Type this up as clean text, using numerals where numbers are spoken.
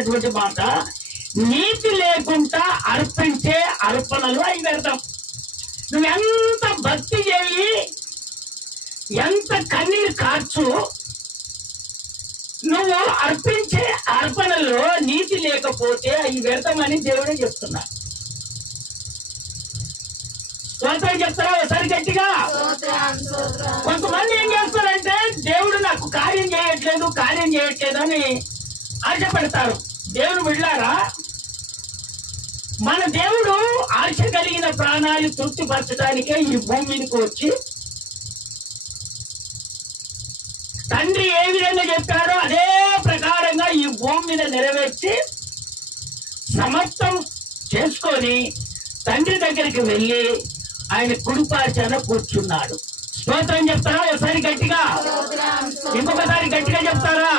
చెప్పినటువంటి మాట, నీతి లేకుండా అర్పించే అర్పణలు అవి వ్యర్థం. నువ్వెంత భక్తి చేయి, ఎంత కన్నీరు కార్చు, నువ్వు అర్పించే అర్పణలో నీతి లేకపోతే అవి వ్యర్థమని దేవుడే చెప్తున్నా. స్తోత్రం చెప్తారా ఒకసారి గట్టిగా? కొంతమంది ఏం చేస్తారంటే, దేవుడు నాకు కార్యం చేయట్లేదు అని ఆశపడతారు. దేవుడు బిడ్డలారా, మన దేవుడు ఆశ కలిగిన ప్రాణాలు తృప్తిపరచడానికే ఈ భూమి మీదకి వచ్చి, తండ్రి ఏ విధంగా చెప్పాడో అదే ప్రకారంగా ఈ భూమి మీద నెరవేర్చి సమస్తం చేసుకొని తండ్రి దగ్గరికి వెళ్ళి ఆయన కుడిపార్చాన కూర్చున్నాడు. స్తోత్రం చెప్తారా ఒకసారి గట్టిగా? ఇంకొకసారి గట్టిగా చెప్తారా?